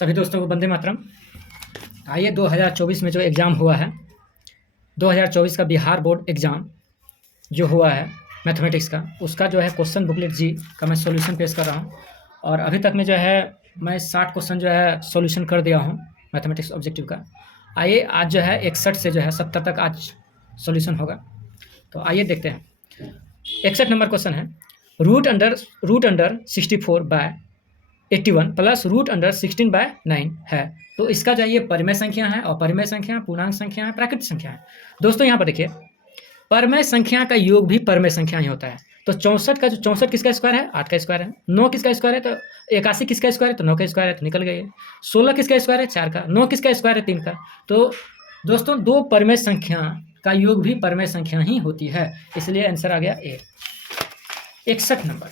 सभी दोस्तों को वंदे मातरम। आइए 2024 में जो एग्ज़ाम हुआ है, 2024 का बिहार बोर्ड एग्ज़ाम जो हुआ है मैथमेटिक्स का, उसका जो है क्वेश्चन बुकलेट जी का मैं सॉल्यूशन पेश कर रहा हूँ। और अभी तक में जो है मैं 60 क्वेश्चन जो है सॉल्यूशन कर दिया हूँ मैथमेटिक्स ऑब्जेक्टिव का। आइए आज जो है 61 से जो है 70 तक आज सॉल्यूशन होगा। तो आइए देखते हैं। 61 नंबर क्वेश्चन है, root under 64/81 plus root under 16/9 है। तो इसका जो है ये परिमेय संख्या है और परिमेय संख्या पूर्णांक संख्या है, प्राकृतिक संख्या है। दोस्तों यहाँ पर देखिए, परिमेय संख्या का योग भी परिमेय संख्या ही होता है। तो 64 का जो 64 किसका स्क्वायर है, 8 का स्क्वायर है। 9 किसका स्क्वायर है, तो 81 किसका स्क्वायर है, तो 9 का स्क्वायर है, तो निकल गई। 16 किसका स्क्वायर है, 4 का। 9 किसका स्क्वायर है, 3 का। तो दोस्तों दो परिमेय संख्या का योग भी परिमेय संख्या ही होती है, इसलिए आंसर आ गया ए। 61 नंबर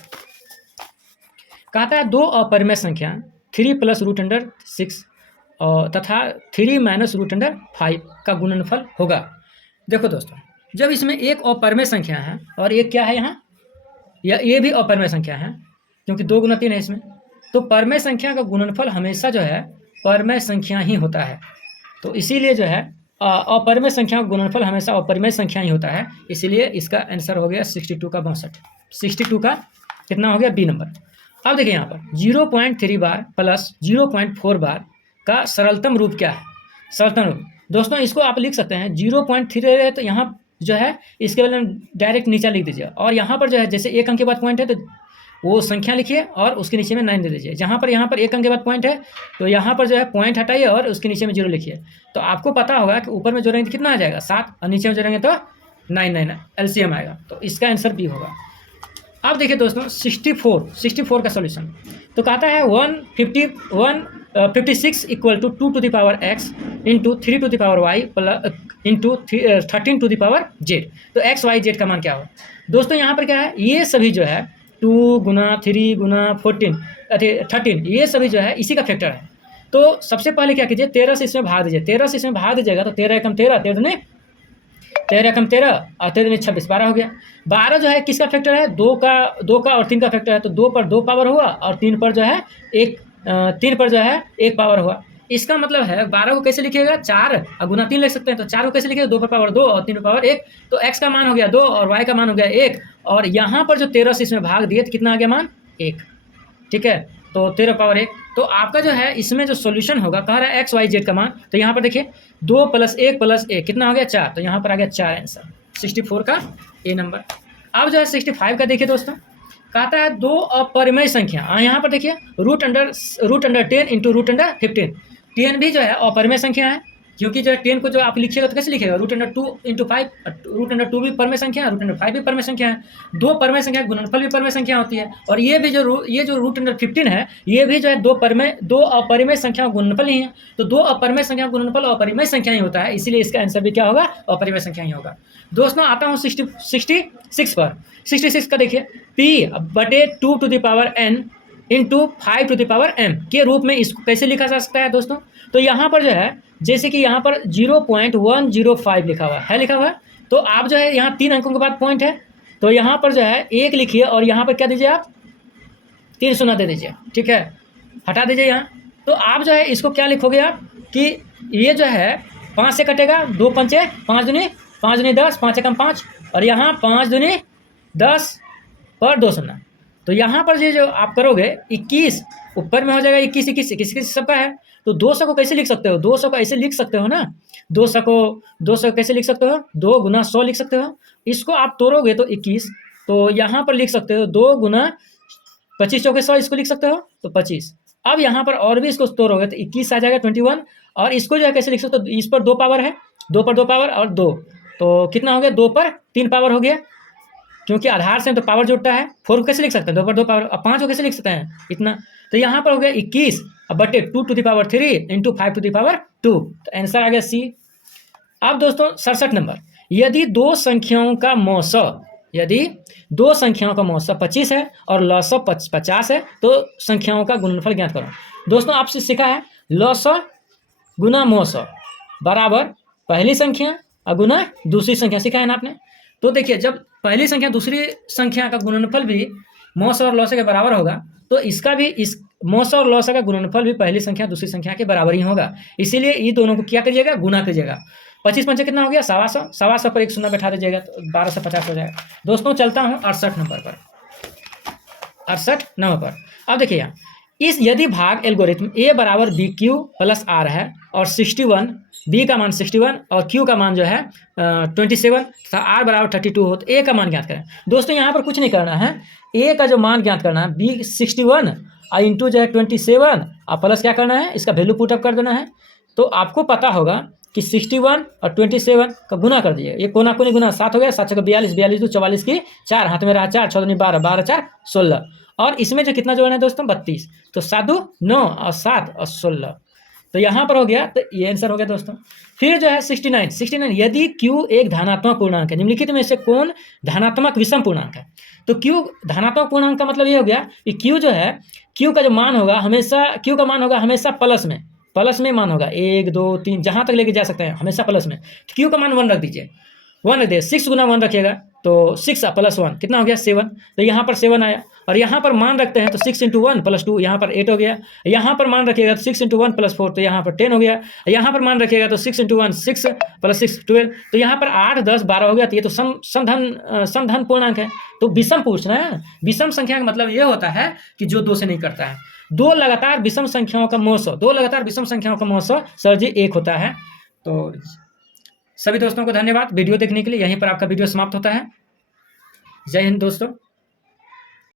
कहता है दो अपरिमेय संख्या 3 प्लस रूट अंडर 6 तथा 3 माइनस रूट अंडर 5 का गुणनफल होगा। देखो दोस्तों, जब इसमें एक अपरिमेय संख्या है और एक क्या है यहाँ, ये भी अपरिमेय संख्या है क्योंकि 2 गुना 3 है इसमें, तो परिमेय संख्या का गुणनफल हमेशा जो है परिमेय संख्या ही होता है। तो इसीलिए जो है अपरिमेय संख्या का गुणनफल हमेशा अपरिमेय संख्या ही होता है, इसीलिए इसका आंसर हो गया 62 का 62। 62 का कितना हो गया, बी नंबर। अब देखिए यहाँ पर 0.3 बार प्लस 0.4 बार का सरलतम रूप क्या है। सरलतम रूप दोस्तों इसको आप लिख सकते हैं 0.3 है तो यहाँ जो है इसके बदले डायरेक्ट नीचे लिख दीजिए, और यहाँ पर जो है जैसे एक अंक के बाद पॉइंट है तो वो संख्या लिखिए और उसके नीचे में 9 दे दीजिए। जहाँ पर यहाँ पर एक अंक के बाद पॉइंट है तो यहाँ पर जो है पॉइंट हटाइए और उसके नीचे में 0 लिखिए। तो आपको पता होगा कि ऊपर में जोड़ेंगे तो कितना आ जाएगा 7 और नीचे में जोड़ेंगे तो 9 एलसीएम आएगा। तो इसका आंसर बी होगा। अब देखिए दोस्तों 64 का सॉल्यूशन। तो कहता है 156 equal to 2 to the power x into 3 to the power y into 13 to the power z। तो x y z का मान क्या होगा। दोस्तों यहाँ पर क्या है, ये सभी जो है 2 गुना 3 गुना 13 ये सभी जो है इसी का फैक्टर है। तो सबसे पहले क्या कीजिए, 13 से इसमें भाग दीजिए। 13 से इसमें भाग दीजिएगा तो 13 एकम 13, 13 कम 13 और 13 में 26, 12 हो गया। 12 जो है किसका फैक्टर है, 2 का और 3 का फैक्टर है। तो 2 पर 2 पावर हुआ और 3 पर जो है 1 पावर हुआ। इसका मतलब है 12 को कैसे लिखिएगा, 4 और गुना 3 लिख सकते हैं। तो 4 को कैसे लिखिएगा, 2 पर पावर 2 और 3 पर पावर 1। तो x का मान हो गया 2 और y का मान हो गया 1, और यहाँ पर जो 13 से इसमें भाग दिए तो कितना आ गया मान 1। ठीक है, तो 13 पावर 1। तो आपका जो है इसमें जो सॉल्यूशन होगा, कह रहा है एक्स वाई जेड का मान। तो यहाँ पर देखिए 2 + 1 + 1 कितना हो गया 4। तो यहाँ पर आ गया 4 आंसर 64 का ए नंबर। अब जो है 65 का देखिए दोस्तों, कहता है दो अपरिमेय संख्या। यहाँ पर देखिए root under 10 into root under 15। 10 भी जो है अपरिमेय संख्या है, क्योंकि जो है 10 को जो आप लिखिएगा तो कैसे लिखिएगा, root under 2 into 5। Root under 2 भी परिमेय संख्या है, रूट अंडर 5 भी परिमेय संख्या है। दो परिमेय संख्या गुणनफल भी परिमेय संख्या होती है। और ये भी जो रूट अंडर 15 है, ये भी जो है दो अपरिमेय संख्या गुणनफल ही है। तो दो अपरिमेय संख्या गुणनफल अपरिमेय संख्या ही होता है, इसीलिए इसका आंसर भी क्या होगा, अपरिमेय संख्या ही होगा। दोस्तों आता हूँ 66 पर। 66 का देखिए, p/2 to the power n into 5 to the power m के रूप में इसको कैसे लिखा जा सकता है दोस्तों। तो यहाँ पर जो है जैसे कि यहाँ पर 0.105 लिखा हुआ है, तो आप जो है यहाँ 3 अंकों के बाद पॉइंट है, तो यहाँ पर जो है 1 लिखिए और यहाँ पर क्या दीजिए आप 3 शून्य दे दीजिए। ठीक है, हटा दीजिए यहाँ। तो आप जो है इसको क्या लिखोगे आप कि ये जो है 5 से कटेगा, 2 पंचे 5 दूनी 10, 5 एकम 5, और यहाँ 5 दूनी 10 पर 2 शून्य। तो यहाँ पर जो आप करोगे 21 ऊपर में हो जाएगा 21 सबका है। तो 200 को कैसे लिख सकते हो, 200 को ऐसे लिख सकते हो ना, 200 को कैसे लिख सकते हो, 2 गुना 100 लिख सकते हो। इसको आप तोड़ोगे तो 21, तो यहाँ पर लिख सकते हो 2 गुना 25 चौके 100, इसको लिख सकते हो तो 25। अब यहाँ पर और भी इसको तोड़ोगे तो 21 आ जाएगा 21, और इसको जो है कैसे लिख सकते हो, इस पर 2 पावर है, 2 पर 2 पावर और 2, तो कितना हो गया 2 पर 3 पावर हो गया, क्योंकि आधार से तो पावर जुड़ता है। 4 को कैसे लिख सकते हैं, 2 पर 2 पावर। अब 5 को कैसे लिख सकते हैं, इतना। तो यहाँ पर हो गया 21 बटे 2 to the power 3 into 5 to the power 2। तो आंसर आ गया सी। अब दोस्तों 67 नंबर, यदि दो संख्याओं का मौसा 25 है और लसा 50 है तो संख्याओं का गुणनफल ज्ञात करो। दोस्तों आपसे सीखा है लसा गुना मौसा बराबर पहली संख्या और गुना दूसरी संख्या, सीखा है ना आपने। तो देखिए जब पहली संख्या दूसरी संख्या का गुणनफल भी मौसा और लसा के बराबर होगा, तो इसका भी मौसा और लौसा का गुणनफल भी पहली संख्या दूसरी संख्या के बराबर ही होगा, इसीलिए ये दोनों को क्या करिएगा, गुना करिएगा। 25 पंचे कितना हो गया, 125, 125 पर एक शून्य बैठा दीजिएगा तो 1250 हो जाएगा। दोस्तों चलता हूँ 68 नंबर पर, 68 नंबर पर। अब देखिए यहाँ इस यदि भाग एल्गोरिथम ए बराबर बी क्यू प्लस आर है और 61, बी का मान 61 और क्यू का मान जो है 27 तथा आर बराबर 32 हो, तो ए का मान ज्ञात करें। दोस्तों यहाँ पर कुछ नहीं करना है, ए का जो मान ज्ञात करना है, बी 61 और इंटू जो है 27 और प्लस क्या करना है, इसका वैल्यू पुटअप कर देना है। तो आपको पता होगा कि 61 और 27 का गुना कर दिए, ये कोना कोनी गुना 7 हो गया, 7 का 42, 42 44 की 4, हाथ में रहा 4, 6 12, 12 4 16 और इसमें जो कितना जोड़ना है दोस्तों 32, तो 7 2 9 और 7 और 16, तो यहाँ पर हो गया, तो ये आंसर हो गया दोस्तों। फिर जो है 69 यदि Q एक धनात्मक पूर्णांक है, निम्नलिखित में से कौन धनात्मक विषम पूर्णांक है। तो Q धनात्मक पूर्णांक का मतलब ये हो गया कि Q जो है, Q का जो मान होगा हमेशा, Q का मान होगा हमेशा प्लस में मान होगा, 1 2 3 जहाँ तक लेके जा सकते हैं हमेशा प्लस में। तो Q का मान 1 रख दीजिए, 1 रख दिए, 6 गुना 1 रखिएगा तो 6 प्लस 1 कितना हो गया 7, तो यहाँ पर 7 आया। और यहाँ पर मान रखते हैं तो 6 इंटू 1 प्लस 2 यहाँ पर 8 हो गया। यहाँ पर मान रखिएगा तो 6 इंटू 1 प्लस 4 तो यहाँ पर 10 हो गया। यहाँ पर मान रखिएगा तो 6 इंटू 1 6 प्लस 6 12, तो यहाँ पर 8 10 12 हो गया। तो ये तो समधन पूर्णांक है। तो विषम पूछना है, विषम संख्या का मतलब ये होता है कि जो 2 से नहीं करता है। दो लगातार विषम संख्याओं का मौसो सर जी 1 होता है। तो सभी दोस्तों को धन्यवाद वीडियो देखने के लिए। यहीं पर आपका वीडियो समाप्त होता है। जय हिंद दोस्तों।